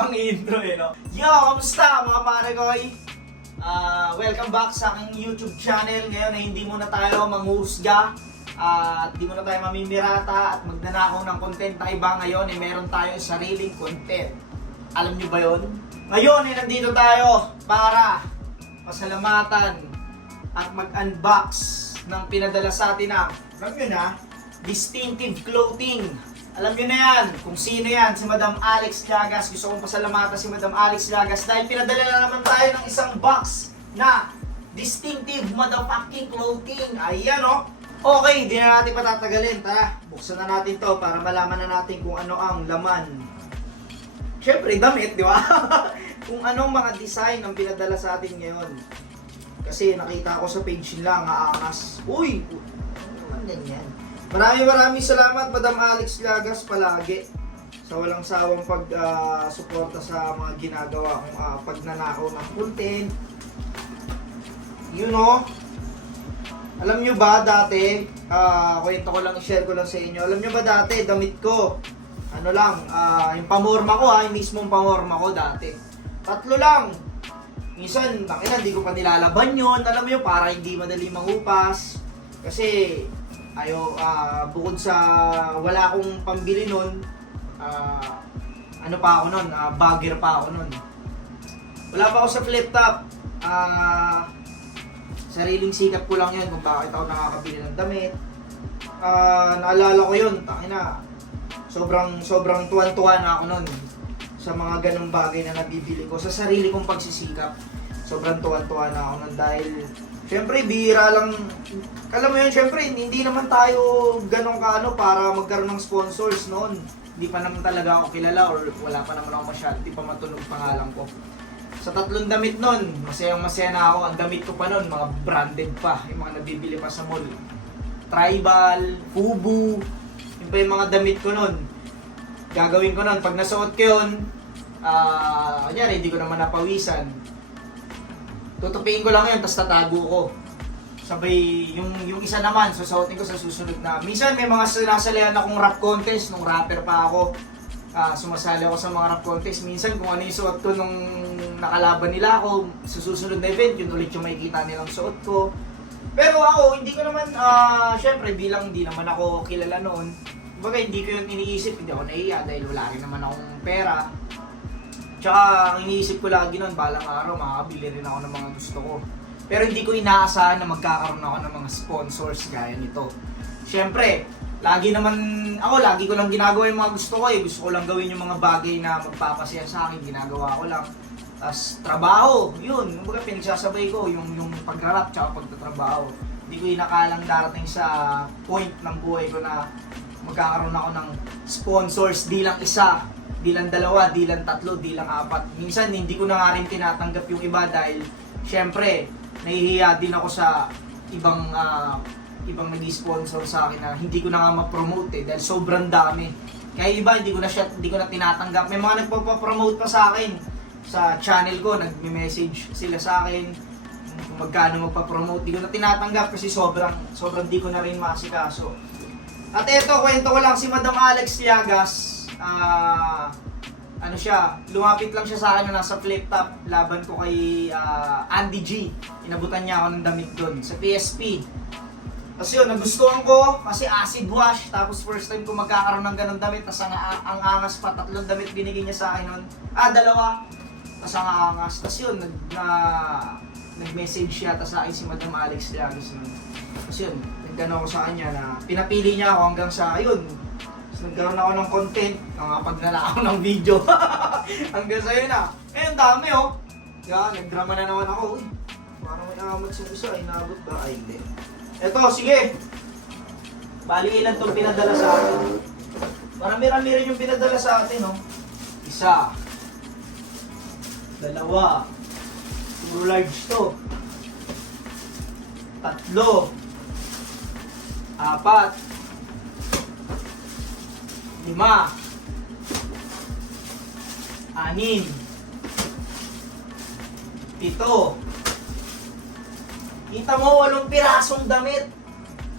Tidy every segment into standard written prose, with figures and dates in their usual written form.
pang intro eh, no? Yo, kamusta mga pare koy? Welcome back sa aking YouTube channel. Ngayon ay hindi muna tayo manghusga at hindi muna tayo mamimirata at magnanakaw ng content na iba. Ngayon ay meron tayong sariling content. Alam nyo ba yun? Ngayon ay nandito tayo para pasalamatan at mag-unbox ng pinadala sa atin na, alam nyo na, distinctive clothing. Alam nyo na yan, kung sino yan, si Madam Alex Llagas. Gusto kong pasalamatan si Madam Alex Llagas dahil pinadala na naman tayo ng isang box na distinctive motherfucking clothing. Ayan o. Okay, di na natin patatagalin. Tara, buksan na natin to para malaman na natin kung ano ang laman. Siyempre, damit, di ba? Kung anong mga design ang pinadala sa atin ngayon. Kasi nakita ko sa page nila, aangas. Uy, ano naman ganyan? Maraming salamat Madam Alex Llagas palagi sa walang sawang pag-suporta sa mga ginagawa kong pagnanakaw ng content. You know, alam nyo ba dati, kwento ko lang, i-share ko lang sa inyo. Alam nyo ba dati, damit ko, ano lang, yung pamorma ko yung mismong pamorma ko dati. 3 lang. Minsan, hindi ko pa nilalaban yun. Alam mo yun, para hindi madali mangupas. Kasi, bukod sa wala akong pambili nun, ano pa ako nun, bagger pa ako nun. Wala pa ako sa flip top. Sariling sikap ko lang yun kung bakit ako nakakabili ng damit. Naalala ko yun, sobrang tuwan-tuwa na ako nun sa mga ganong bagay na nabibili ko. Sa sarili kong pagsisikap, sobrang tuwan-tuwa na ako nun dahil siyempre, bihira lang. Alam mo yun, siyempre, hindi naman tayo ganong kaano para magkaroon ng sponsors noon. Hindi pa naman talaga ako kilala or wala pa naman ako masyado, hindi pa matunog pangalan ko. Sa 3 damit noon, masayang-masaya na ako. Ang damit ko pa noon, mga branded pa. Yung mga nabibili pa sa mall. Tribal, Fubu, yun pa yung mga damit ko noon. Gagawin ko noon, pag nasuot ko yun, kanyari, hindi ko naman napawisan. Tutupiin ko lang yun, tapos tatago ko. Sabay, yung isa naman, susuotin ko sa susunod na. Minsan may mga sinasalihan akong rap contest, nung rapper pa ako. Sumasali ako sa mga rap contest. Minsan kung ano yung suot ko nung nakalaban nila ako, sa susunod na event, yun ulit yung makikita nilang suot ko. Pero ako, hindi ko naman, syempre bilang hindi naman ako kilala noon. Kumbaga hindi ko yun iniisip, hindi ako nahiya dahil wala rin naman akong pera. Tsaka ang iniisip ko lagi nun, balang araw makakabili rin ako ng mga gusto ko. Pero hindi ko inaasahan na magkakaroon ako ng mga sponsors gaya nito. Siyempre, lagi ko lang ginagawa yung mga gusto ko Gusto ko lang gawin yung mga bagay na magpapasaya sa akin, ginagawa ko lang. Tapos trabaho, yun, kumbaga pinagsasabay ko yung pagrarap tsaka pagtatrabaho. Hindi ko inakalang darating sa point ng buhay ko na magkakaroon ako ng sponsors, di lang isa, di lang 2, di lang 3, di lang 4. Minsan hindi ko na nga rin tinatanggap yung iba dahil syempre nahihiya din ako sa ibang nag-sponsor sa akin na hindi ko na nga ma-promote dahil sobrang dami. Kaya iba hindi ko na tinatanggap. May mga nagpo-promote pa sa akin sa channel ko, nagme-message sila sa akin kung magkano magpa-promote. Di ko na tinatanggap kasi sobrang di ko na rin masikaso. At eto, kwento ko lang si Madam Alex Llagas. Lumapit lang siya sa akin na nasa flip top. Laban ko kay Andy G. Inabutan niya ako ng damit doon sa PSP. Tapos yun, nagustuhan ko kasi acid wash. Tapos first time ko magkakaroon ng ganong damit. Tapos ang angas pa, 3 damit binigay niya sa akin nun. 2. Tapos ang angas. Tapos yun, nag-message siya sa akin si Madam Alex Llagas nun. Tapos yun, nagkano ko sa kanya na pinapili niya ako hanggang sa yun. Nagkaroon ako ng content, nakapagdala ako ng video. Hanggang sa'yo na. Ang dami Yan, nagdrama na naman ako. Uy, parang may amat sa isa, inabot ba? Ay, hindi. Eto, sige. Bali ilan itong pinadala sa atin. Marami-rami rin yung pinadala sa atin, 1, 2. Puro large to. 3. 4. 5, 6, 7, kita mo 8 pirasong damit.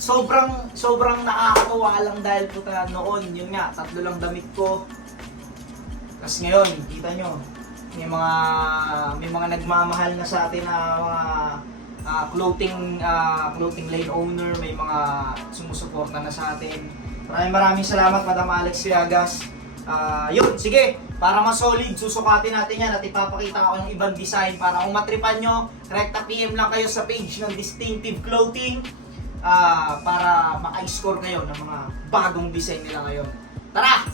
Sobrang nakakatuwa lang dahil noon, yun nga, 3 lang damit ko. Tapos ngayon, kita nyo, may mga nagmamahal na sa atin na mga clothing line owner, may mga sumusuporta na sa atin. Maraming salamat, Madam Alex Viagas. Yun, sige, para mas solid, susukatin natin yan at ipapakita ko yung ibang design para kung matripan nyo, rekta PM lang kayo sa page ng Distinctive Clothing para maka-score kayo ng mga bagong design nila ngayon. Tara!